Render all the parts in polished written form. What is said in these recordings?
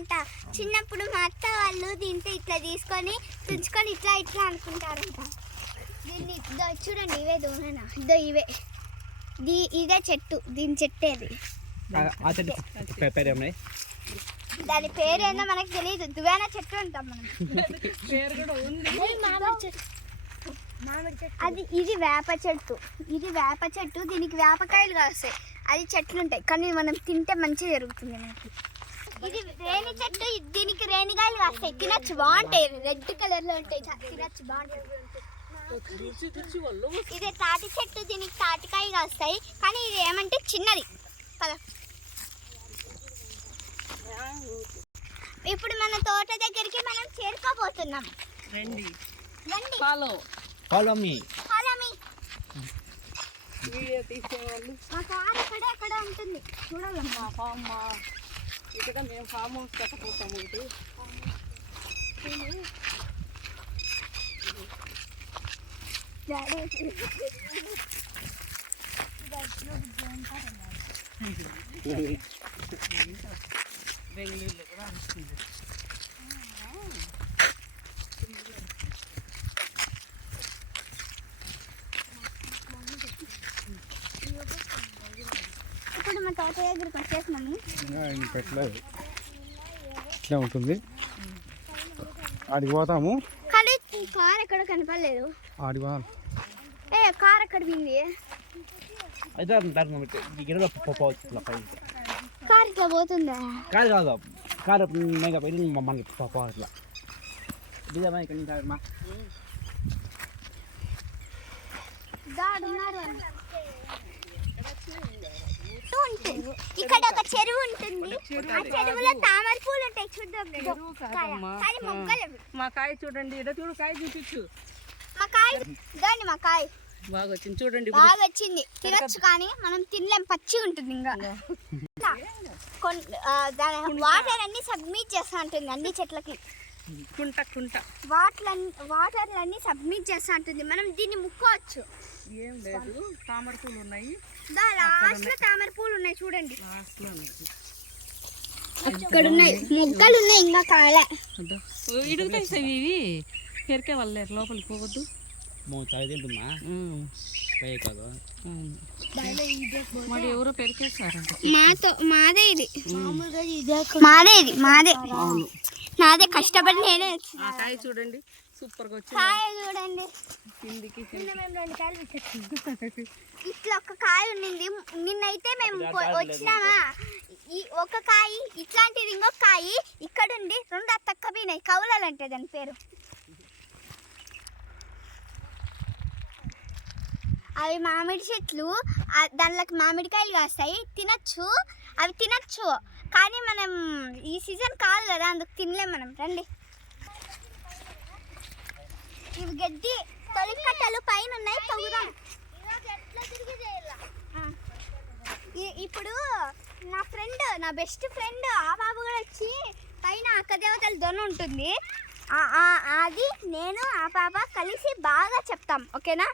అంట. చిన్నప్పుడు మా అత్త వాళ్ళు దీంతో ఇట్లా తీసుకొని తుంచుకొని ఇట్లా ఇట్లా అనుకుంటారంట. దీన్ని చూడండి, ఇవే దోనేనా, ఇదో ఇవే ఇదే చెట్టు, దీని చెట్టేది. దాని పేరేందో మనకు తెలియదు, దువ్వాన చెట్టు అంటాం మనం. అది ఇది వేప చెట్టు, దీనికి వేపకాయలు కాస్తాయి. అది చెట్లు ఉంటాయి కానీ మనం తింటే మంచిగా జరుగుతుంది మనకి. ఇది రేణి చెట్టు, దీనికి రేణికాయలు కాస్తాయి, తినచ్చు, బాగుంటాయి, రెడ్ కలర్ లో ఉంటాయి, తినచ్చు, బాగుంటాయి. ఇది తాటి చెట్టు, దీనికి తాటికాయ కాస్తాయి కానీ ఇది ఏమంటే చిన్నది కదా. ఇప్పుడు మన తోట దగ్గరికి మనం చేరుకోబోతున్నాం. రండి రండి, ఫాలో మీ. వీడియో తీసేవాళ్ళు మా కార్ ఎక్కడ ఉంటుంది చూడాలమ్మా. ఇక్కడ మేము ఫామ్ హౌస్ కట్టపోతాము. ఇది బెంగళూరులో కూడా వస్తుంది. ఇప్పుడు మా తోట దగ్గరికి వచ్చేసినాము. పెట్టలేదు, ఇట్లా ఉంటుంది. ఆడికి పోతాము కానీ కార్ ఎక్కడ కనపడలేదు. ఆడికి పోవాలి. కార్ ఎక్కడ పోయింది? కార్ ఇట్లా పోతుందా? కాదు కాదు, కారు మనకి పోవాలి ఇట్లా. ఇక్కడ ఒక చెరువు ఉంటుంది, ఆ చెరువులో తామర పూలు ఉంటాయి, చూద్దాం. మా కాయ చూడండి, ఇక్కడ చూడు, కాయ చూపించు. మా కాయ దాన్ని, మా కాయ బాగా వచ్చింది చూడండి, బాగా వచ్చింది. తినొచ్చు కానీ మనం తినలేం, పచ్చిగా ఉంటుంది. ఇంకా వాటర్ అన్ని సబ్మిట్ చేస్తా ఉంటుంది అన్ని చెట్లకి. వాటర్లన్నీ సబ్మిట్ చేస్తా ఉంటుంది. మనం దీన్ని ముక్కోవచ్చు. ఏం లేదు, తామర పూలు ఉన్నాయి, లాస్ట్ లో తామర పూలు ఉన్నాయి చూడండి, అక్కడ ఉన్నాయి, మొగ్గలు ఉన్నాయి, ఇంకా కాలే. ఇడుగుతాయి ఇవి, పెరికే వాళ్ళే లోపలికి పోవద్దు. మరి ఎవరో పెరికేస్తారంట. మాదే ఇది, నాదే కష్టపడి నేనే. కాయ చూడండి, సూపర్ గా వచ్చింది. కాయ చూడండి, ఇట్లా ఒక కాయ ఉండింది. నిన్నైతే మేము వచ్చినామా, ఈ ఒక కాయ ఇట్లాంటిది, ఇంకొక కాయ ఇక్కడ ఉండి రెండు తక్కబోయినాయి. కౌలాలు అంటే దాని పేరు. అవి మామిడి చెట్లు, దానిలోకి మామిడికాయలు కాస్తాయి, తినచ్చు, అవి తినచ్చు కానీ మనం ఈ సీజన్ కాదు కదా, అందుకు తినలేం మనం. రండి, ఇవి గడ్డి తొలికట్టలు పైన ఉన్నాయి, తగ్గుదాం. ఇప్పుడు నా ఫ్రెండ్, నా బెస్ట్ ఫ్రెండ్ ఆ బాబు కూడా వచ్చి పైన అక్కదేవతల దొన ఉంటుంది, అది నేను ఆ పాప కలిసి బాగా చెప్తాం. ఓకేనా?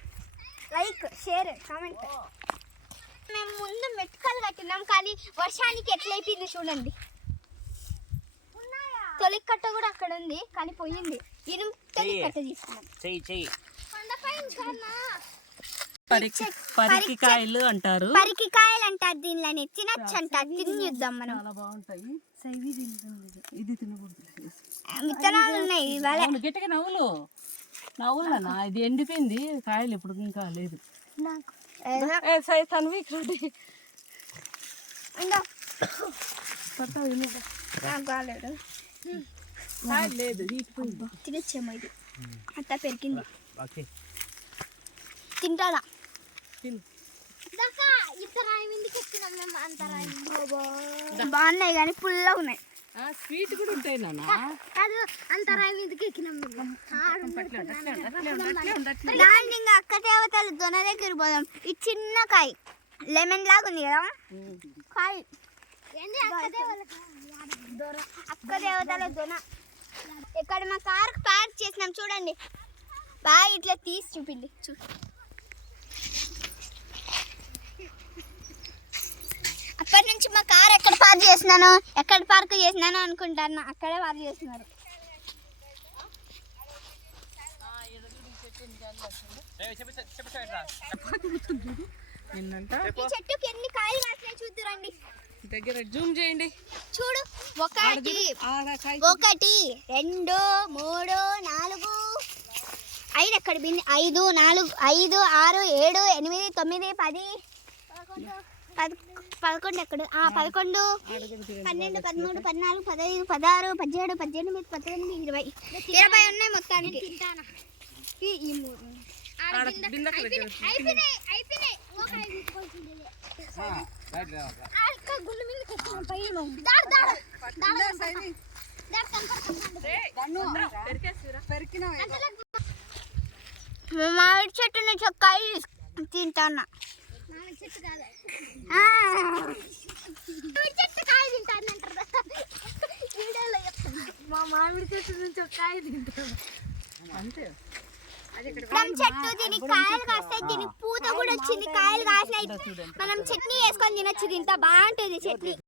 Like, share, comment. మేము ముందు మెట్టుకలు కట్టినాం కానీ వర్షానికి ఎట్లయిపోయింది చూడండి. తొలికట్ట కూడా అక్కడ ఉంది కానీ పోయింది. తొలికట్ట తీసుకున్నాం. పరికికాయలు అంటారు, దీనిని తినచ్చు అంట. తిని చూద్దాం మనం. ఇది తినకూడదు, విత్తనాలు ఉన్నాయి. గట్టిగా నవ్వులనా, ఇది ఎండిపోయింది కాయలు, ఇప్పుడు ఇంకా లేదు. తనవి లేదు, తినచ్చేమో, ఇది అంతా పెరిగింది. తింటారా? బాగున్నాయి కానీ పుల్లగా ఉన్నాయి. స్వీట్ కూడా ఉంటాయి నాన్న. కాదు, అంత రాయి మీదకి ఎక్కినాం. దాన్ని ఇంకా అక్క దేవతల దొన దగ్గర పోదాం. ఈ చిన్న కాయ లెమన్ లాగా ఉంది కదా కాయ, అక్క దేవతల దొన. ఇక్కడ మా కార్ పార్క్ చేసినాం చూడండి, బాగా ఇట్లా తీసి చూపిండి. అప్పటి నుంచి మా కార్ ఎక్కడ పార్క్ చేసినాను అనుకుంటాను, అక్కడే పార్క్ చేస్తున్నారు. ఈ చెట్టుకి ఎన్ని కాయలు కాసినాయి చూద్దురండి, దగ్గర జూమ్ చేయండి. చూడు, 1 2 3 4 5 ఎక్కడ బింది, 5 4 5 6 7 8 9 10 11 ఎక్కడ, 11 12 13 14 15 16 17 18 19 20 ఉన్నాయి మొత్తానికి. ఈ మూడు మామిడి చెట్టు నుంచి ఒక కాయ తింటాను. మా మామిడి చెట్టు నుంచి ఒక కాయ తింటాను అంతే. చెట్టు దీనికి కాయలు కాస్తాయి, దీనికి పూత కూడా వచ్చింది, కాయలు కాసినాయి. మనం చట్నీ వేసుకొని తినొచ్చు, ఇంత బాగుంటుంది చట్నీ.